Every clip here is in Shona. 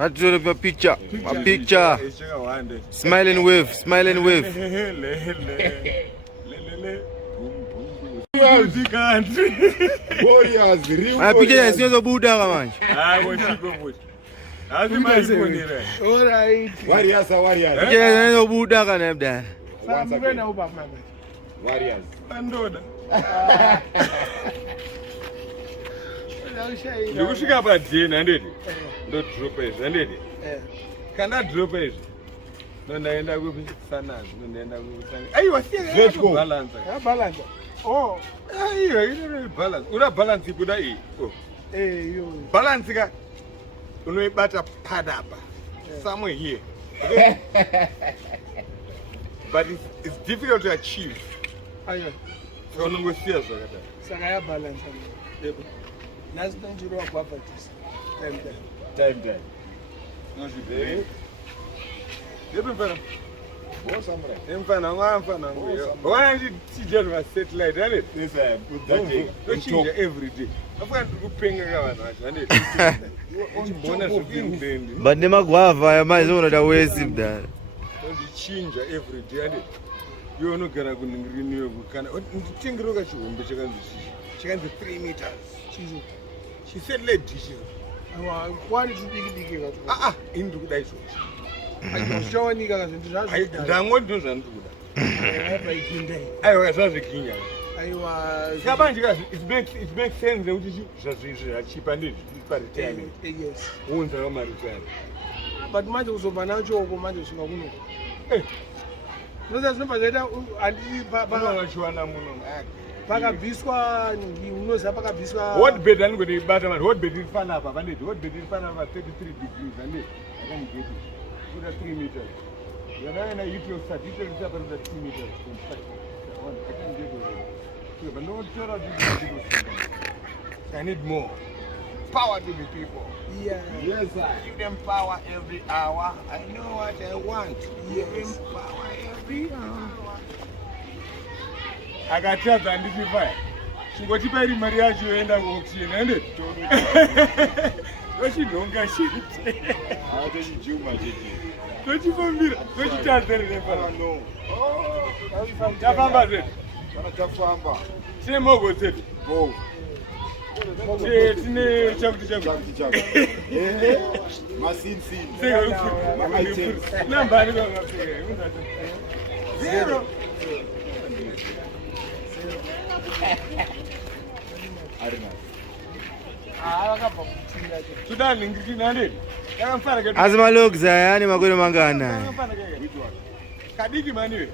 That's a picture. A picture. Smile and wave. Smile and wave. A picture is not a Buddha, man. Alright. Warriors are warriors. Yeah, no Buddha can have that. Warriors. Ndokusvika padhini handiti ndodropezva handiti kana dropezva nondaenda kupi sanazi nondaenda kusange aiwa siyabalansa aiwa inobalance una balance kuda iyi balance ka unoibata padapa somewhere here but it's difficult to achieve unongosiya zvakadai saka yabalance Last time you wrote about this. Time. No, she did. You been fun. What's up, right? I'm fun. Why don't you just my satellite? Right? Yes, I put that thing. Don't change every day. I'm going to ping around. But the Magwava, I might know that waste him there. Don't you change every day? You're not going to renew. Think look at you. She can be 3 meters. She said, let dishes. Why did you dig it? Into the ice. I was showing you guys into that. I want to do that. I was a king. I was. It makes sense. Cheap and it. Yes. Won't have my return. But Mado was over now, Joe, Mado. No, there's no better. Pakabviswa unoziva pakabviswa what bed and with batman what bed is fun up and what bed is fun up 33 degrees and I can get it put a 3 meters you're not gonna eat your start it is up at 3 meters I can get it but no I need more power to the people. Yes sir. Give them power every hour. I know what I want. Give them power every hour. Akatadza ndipifaya chingotipa iri mari yacho yoenda kuauction ende tochidhonga chete tochijuma chete tochifambira tochitadzererepaa tafamba zetu tafamba tine mogo zetu tine chakuti nambari zero As my looks, I am going to Mangana. Kadiki mani.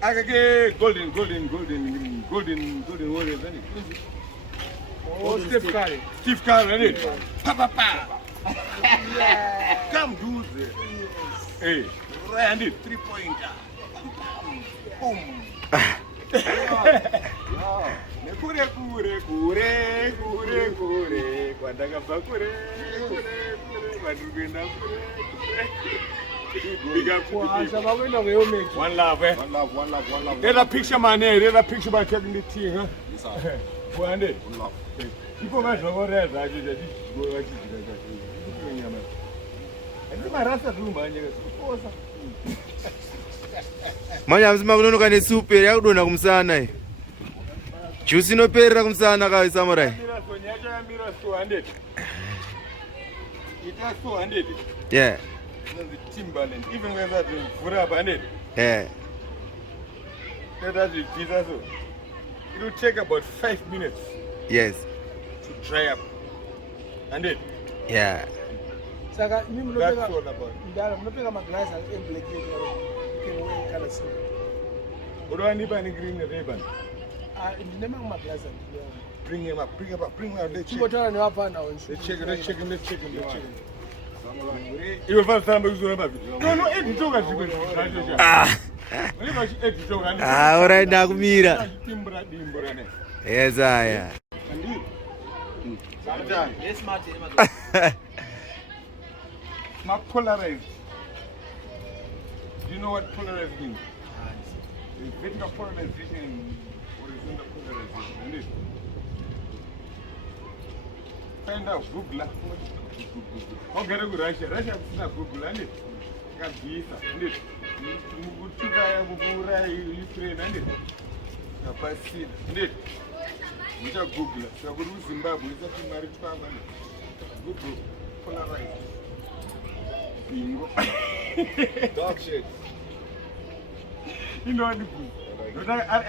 Akake golden warriors. Oh, Steve Curry. Steve Curry. Pa. Come do this. Hey, Randy, 3-pointer. Boom. Kure kwandakabva kure vandikuenda kure one love let a picture man let a picture by taking the tea huh wande people might not worry that you just go what you do marasa tu manje kuposa manya mzima kunonoka nesupe yakudonha kumusana juice inoperera kumusana kai samurai yeah Timberland even when that mvura banded yeah that is Jesus so it will take about 5 minutes yes to dry up and it yeah saka mimi that's all about mnopeka maglass black can wear color silver udwanipa ni green ribbon ndinema maglass bring him up let's chibotana newapana let's check him iwe fa samba kuzona video no editoka zvikwe alright nakumira dimbra ne yes aya yes smart polarized. Do you know what polarized means? It's getting a polarization or is in the polarization. Find out, Google. Wagara kuRussia. Russia kusina Google ande. Kabisa. Ande. Mukutuka yakuvura Ukraine ande. Kapasina. Ande. Mucha Google. Saka kuri Zimbabwe isati mari twanga ande. Google. Polarize. Dhingo. Dog shit. You know what it is?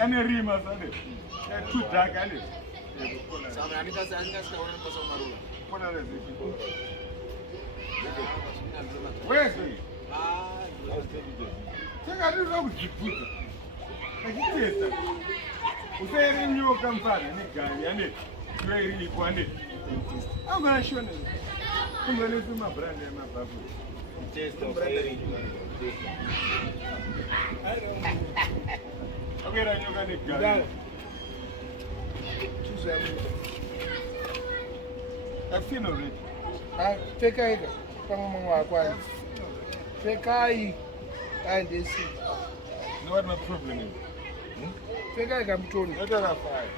Any rima, ande. Too dark ande. Sama anika sinaona kwa Somarula. Polarization. Where's it? Saka ndiro kujifuta. Akitesa. Usere nyoka mfana negari ande. Kweri kwande. I'm going to show you. I'm going to do my brand and my babu. Taste of very Okay, then you're going to go. I've seen already. Take a look. Take a and they see. You know what my problem is? Take a come to me. Not that I'm fine.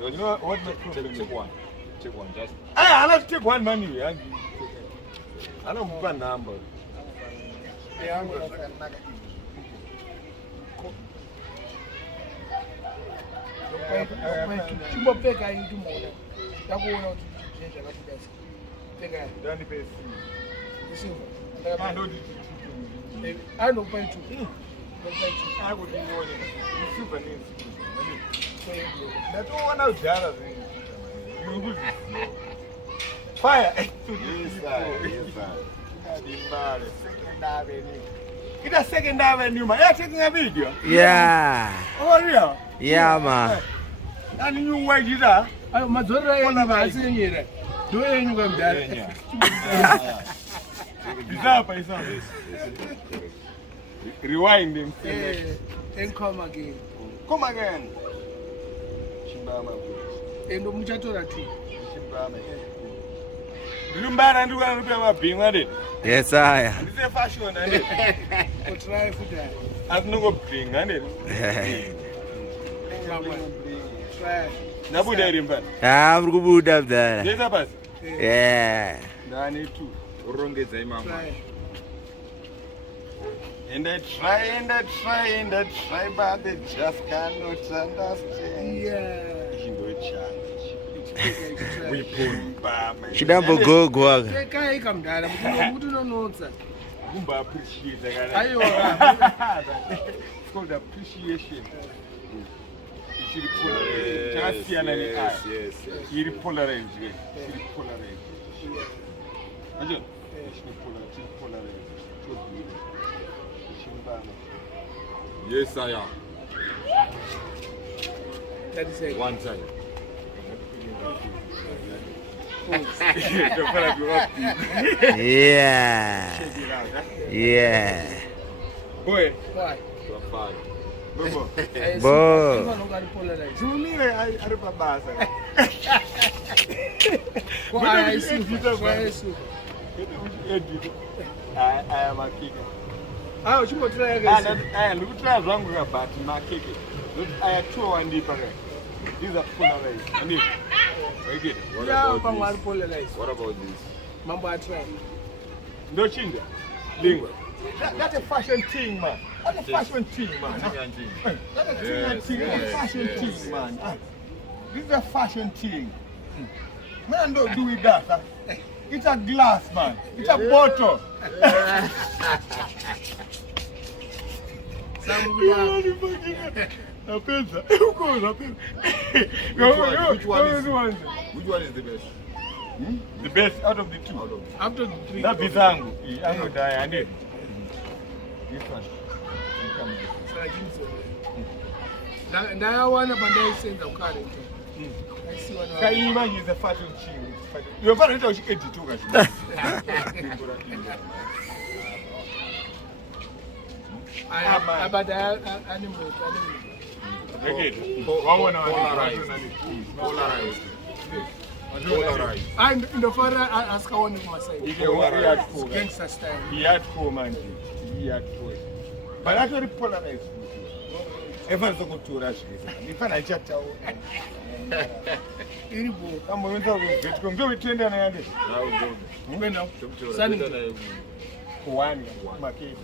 You know what my problem is? Take one, just. I'll have to take one money. I don't have a number. Chimopeka into more. That will not change a lot of this. Take a Danny Bess. I don't pay to. I would be more than super names. That's all one out there. Fire! It's a second avenue, man. You're taking a video? Yeah. Oh, yeah? Yeah, man. And you Wedzera? I'm a Madonna. Do you go there? Rewind him. And come again. Come again. And the Muchatora tree. Mbare and you being at it. Yes, I. And it's a fashion and it. Try for that. I've no bring and it. Try. Nabu there in bed. I'm good up there. There's a bus. Yeah. I need to. Try. And I try, but they just cannot understand. Yeah. We put Bam. Shidambo go go. Take a come down. You don't know, sir. Gumba appreciate the Are you It's called appreciation. It's polarize. Just see an eye. Yes. It's polarize. It's polarize. Imagine. It's polarize. Yes, I am. that is it? One time. Yeah. Yeah. Boy. Why? Bobo. Bo. Jumile aribabasa. I see. I am a kicker. Ah, you want to try again? And look at wrong about my kicker. I have 2 and different. These are polarized. I need. Okay. What about this? Mambo I try. No chinga. Lingua. That's a fashion thing, man. That's a fashion thing, man. That's a fashion thing, man. This is a fashion thing. Man, don't do it that. It's a glass, man. It's a bottle. Which one is the best? The best out of the 2. After the 3. That is Zangu. I'm going to die. I need this one. Now one of my saying the car. I see one. Kaima is a fashion thing. You're very much editing. About animals. Okay. Polarized. And in the father, I ask one of my side. Gangster style. He had 4 man. He had 4. But actually polarized. Everyone's going to rush. If I chat out. iri bo kama mwenza kuzvetiko ndio vitenda na yande ungenda sani kuwani makete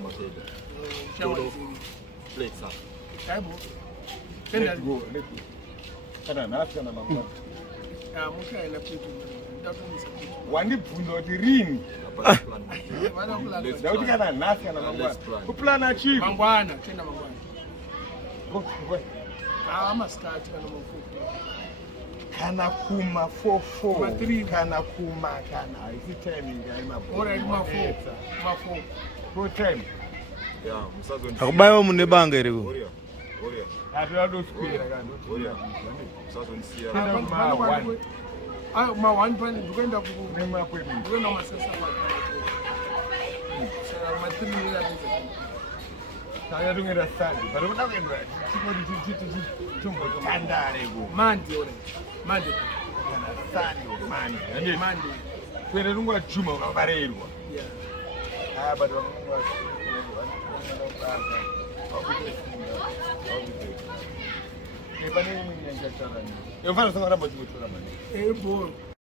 shawa Flexa. kaibo let's go kana nasi kana mangwana mukaenda petu ndatumisa wandibvunza kuti rini vana kulala dauti kana nasi kana mangwana kuplana chipi mangwana tenda mangwana masikati kana mafuku kana kuma 44 kana kuma kana haisi timing ora iri mafuku pro time Yeah, msazoni. Akubayo mune banga iriko. Oria. atodoswera kana Msazoni siya. ma one pan ndikuenda ku nemapo imi ndikuenda masasa ma 3 minutes kaya tungera sandi but unoda kuenda chikoti chombo tandare ko mandi ora mandi kana sandi mandi mandi kwenda tungwa chuma ukabarerwa yeah but wangwa Epane mimi nyanjachara ni. Yofana sanga ramba chimotora mani. ball